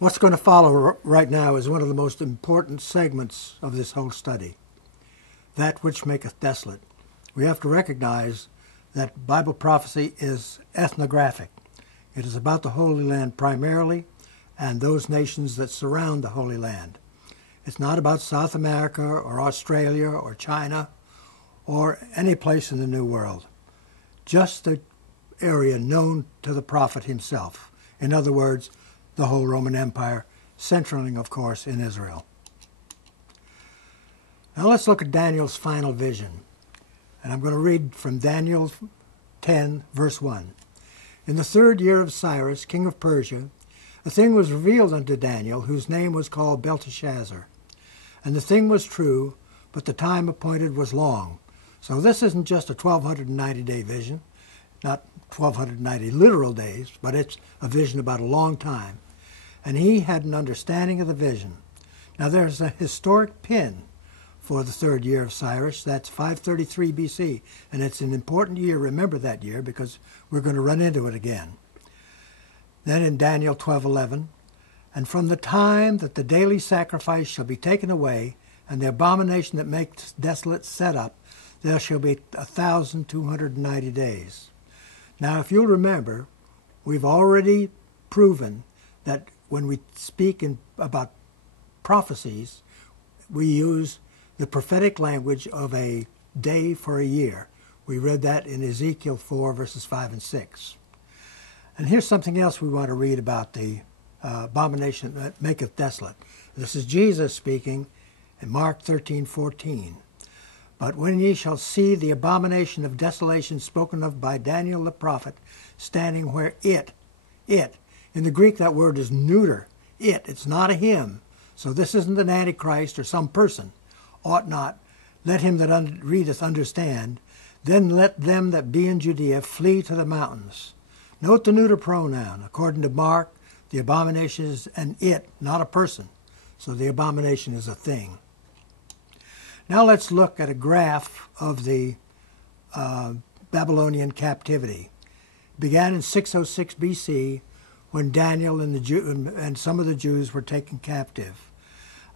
What's going to follow right now is one of the most important segments of this whole study, that which maketh desolate. We have to recognize that Bible prophecy is ethnographic. It is about the Holy Land primarily and those nations that surround the Holy Land. It's not about South America or Australia or China or any place in the New World, just the area known to the prophet himself. In other words, the whole Roman Empire, centering, of course, in Israel. Now let's look at Daniel's final vision. And I'm going to read from Daniel 10, verse 1. In the 3rd year of Cyrus, king of Persia, a thing was revealed unto Daniel, whose name was called Belteshazzar. And the thing was true, but the time appointed was long. So this isn't just a 1290-day vision, not 1290 literal days, but it's a vision about a long time. And he had an understanding of the vision. Now there's a historic pin for the 3rd year of Cyrus. That's 533 BC. And it's an important year. Remember that year because we're going to run into it again. Then in Daniel 12:11, and from the time that the daily sacrifice shall be taken away, and the abomination that makes desolate set up, there shall be 1,290 days. Now, if you'll remember, we've already proven that when we speak about prophecies, we use the prophetic language of a day for a year. We read that in Ezekiel 4, verses 5 and 6. And here's something else we want to read about the abomination that maketh desolate. This is Jesus speaking in Mark 13:14. But when ye shall see the abomination of desolation spoken of by Daniel the prophet, standing where it, in the Greek that word is neuter, it's not a him. So this isn't an antichrist or some person. Ought not. Let him that readeth understand. Then let them that be in Judea flee to the mountains. Note the neuter pronoun. According to Mark, the abomination is an it, not a person. So the abomination is a thing. Now let's look at a graph of the Babylonian captivity. It began in 606 BC when Daniel and some of the Jews were taken captive.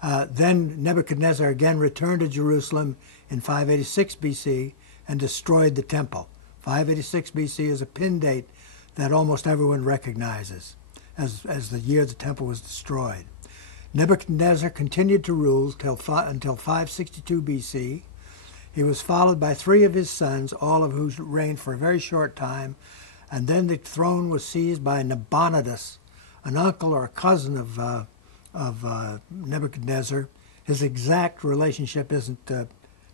Then Nebuchadnezzar again returned to Jerusalem in 586 BC and destroyed the temple. 586 BC is a pin date that almost everyone recognizes as the year the temple was destroyed. Nebuchadnezzar continued to rule until 562 BC. He was followed by 3 of his sons, all of who reigned for a very short time, and then the throne was seized by Nabonidus, an uncle or a cousin of Nebuchadnezzar. His exact relationship isn't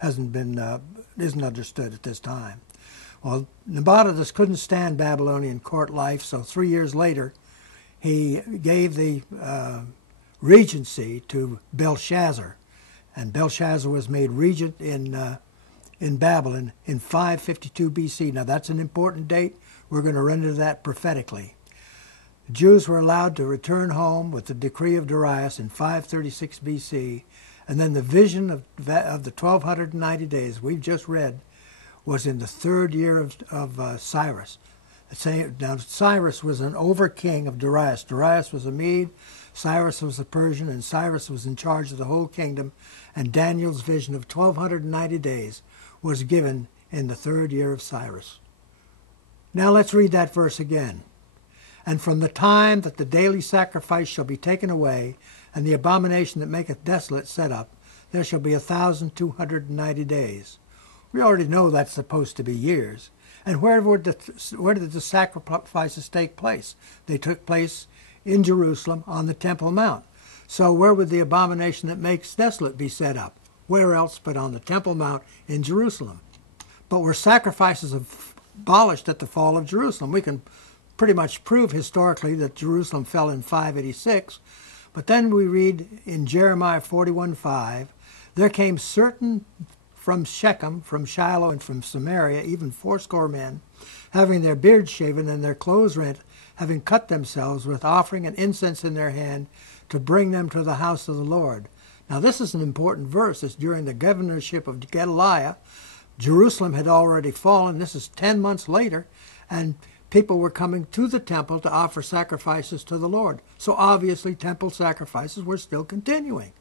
understood at this time. Well, Nabonidus couldn't stand Babylonian court life, so 3 years later, he gave the regency to Belshazzar, and Belshazzar was made regent in Babylon in 552 BC. Now that's an important date. We're going to run into that prophetically. The Jews were allowed to return home with the decree of Darius in 536 BC, and then the vision of the 1290 days we've just read was in the 3rd year of Cyrus. Now Cyrus was an over-king of Darius. Darius was a Mede, Cyrus was a Persian, and Cyrus was in charge of the whole kingdom, and Daniel's vision of 1290 days was given in the 3rd year of Cyrus. Now let's read that verse again. And from the time that the daily sacrifice shall be taken away, and the abomination that maketh desolate set up, there shall be 1,290 days. We already know that's supposed to be years. And where did the sacrifices take place? They took place in Jerusalem on the Temple Mount. So where would the abomination that makes desolate be set up? Where else but on the Temple Mount in Jerusalem? But were sacrifices abolished at the fall of Jerusalem? We can pretty much prove historically that Jerusalem fell in 586. But then we read in Jeremiah 41:5, there came certain from Shechem, from Shiloh, and from Samaria, even 80 men, having their beards shaven and their clothes rent, having cut themselves with offering and incense in their hand, to bring them to the house of the Lord. Now this is an important verse. It's during the governorship of Gedaliah. Jerusalem had already fallen. This is 10 months later, and people were coming to the temple to offer sacrifices to the Lord. So obviously temple sacrifices were still continuing.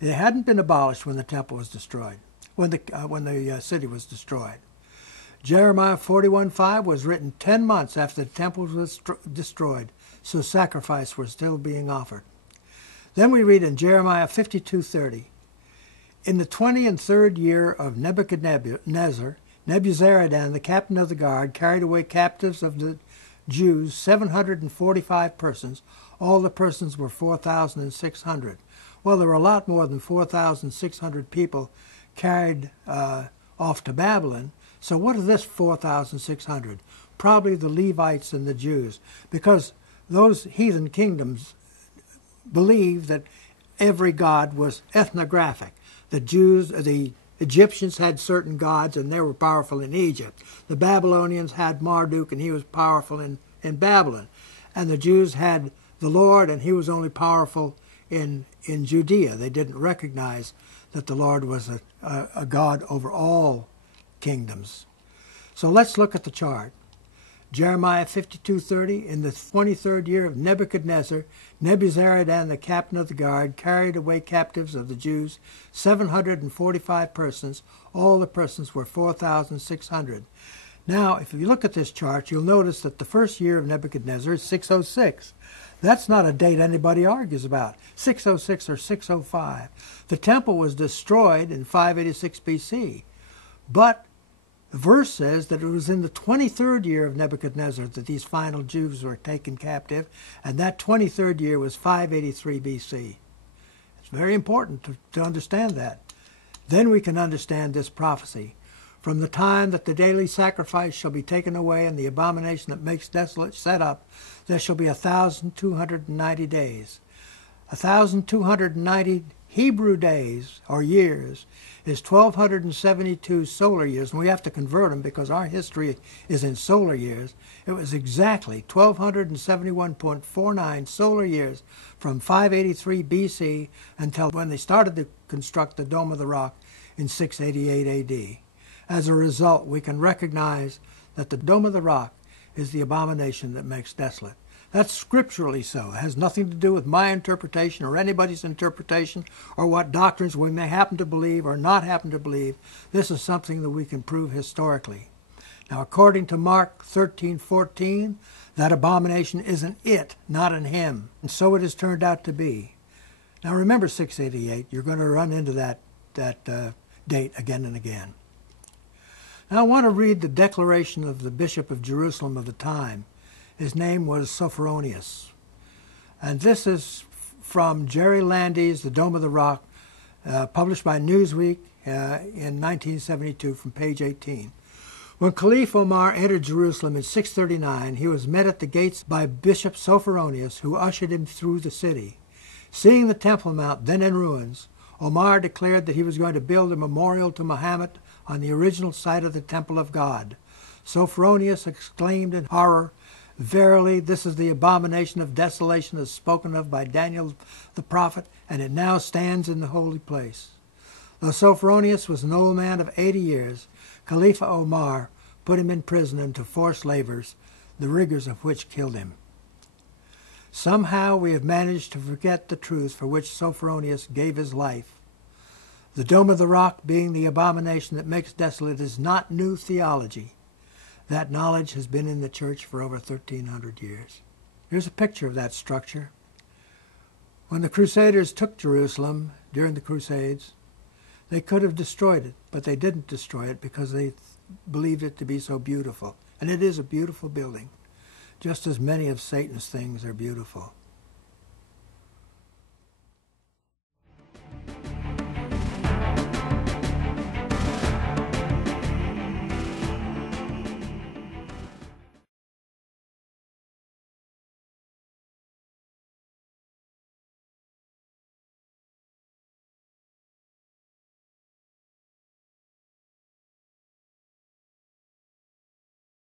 They hadn't been abolished when the temple was destroyed, when the city was destroyed. Jeremiah 41:5 was written 10 months after the temple was destroyed, so sacrifices were still being offered. Then we read in Jeremiah 52:30, in the 23rd year of Nebuchadnezzar, Nebuzaradan, the captain of the guard, carried away captives of the Jews, 745 persons. All the persons were 4,600. Well, there were a lot more than 4,600 people carried off to Babylon. So what is this 4,600? Probably the Levites and the Jews, because those heathen kingdoms believed that every god was ethnographic. The Egyptians had certain gods, and they were powerful in Egypt. The Babylonians had Marduk, and he was powerful in Babylon. And the Jews had the Lord, and he was only powerful in Judea. They didn't recognize that the Lord was a God over all kingdoms. So let's look at the chart. Jeremiah 52:30, in the 23rd year of Nebuchadnezzar, Nebuzaradan, the captain of the guard, carried away captives of the Jews, 745 persons. All the persons were 4,600. Now, if you look at this chart, you'll notice that the first year of Nebuchadnezzar is 606. That's not a date anybody argues about, 606 or 605. The temple was destroyed in 586 BC, but the verse says that it was in the 23rd year of Nebuchadnezzar that these final Jews were taken captive, and that 23rd year was 583 BC. It's very important to understand that. Then we can understand this prophecy. From the time that the daily sacrifice shall be taken away and the abomination that makes desolate set up, there shall be 1,290 days. 1,290 Hebrew days, or years, is 1,272 solar years, and we have to convert them because our history is in solar years. It was exactly 1,271.49 solar years from 583 BC until when they started to construct the Dome of the Rock in 688 AD. As a result, we can recognize that the Dome of the Rock is the abomination that makes desolate. That's scripturally so. It has nothing to do with my interpretation or anybody's interpretation or what doctrines we may happen to believe or not happen to believe. This is something that we can prove historically. Now, according to Mark 13:14, that abomination is an it, not an him. And so it has turned out to be. Now, remember 688. You're going to run into that date again and again. Now, I want to read the declaration of the Bishop of Jerusalem of the time. His name was Sophronius. And this is from Jerry Landy's The Dome of the Rock, published by Newsweek in 1972 from page 18. When Caliph Omar entered Jerusalem in 639, he was met at the gates by Bishop Sophronius, who ushered him through the city. Seeing the Temple Mount then in ruins, Omar declared that he was going to build a memorial to Muhammad on the original site of the Temple of God. Sophronius exclaimed in horror, "Verily, this is the abomination of desolation as spoken of by Daniel the prophet, and it now stands in the holy place." Though Sophronius was an old man of 80 years, Khalifa Omar put him in prison into forced labors, the rigors of which killed him. Somehow we have managed to forget the truth for which Sophronius gave his life. The Dome of the Rock being the abomination that makes desolate is not new theology. That knowledge has been in the church for over 1,300 years. Here's a picture of that structure. When the Crusaders took Jerusalem during the Crusades, they could have destroyed it, but they didn't destroy it because they believed it to be so beautiful. And it is a beautiful building, just as many of Satan's things are beautiful.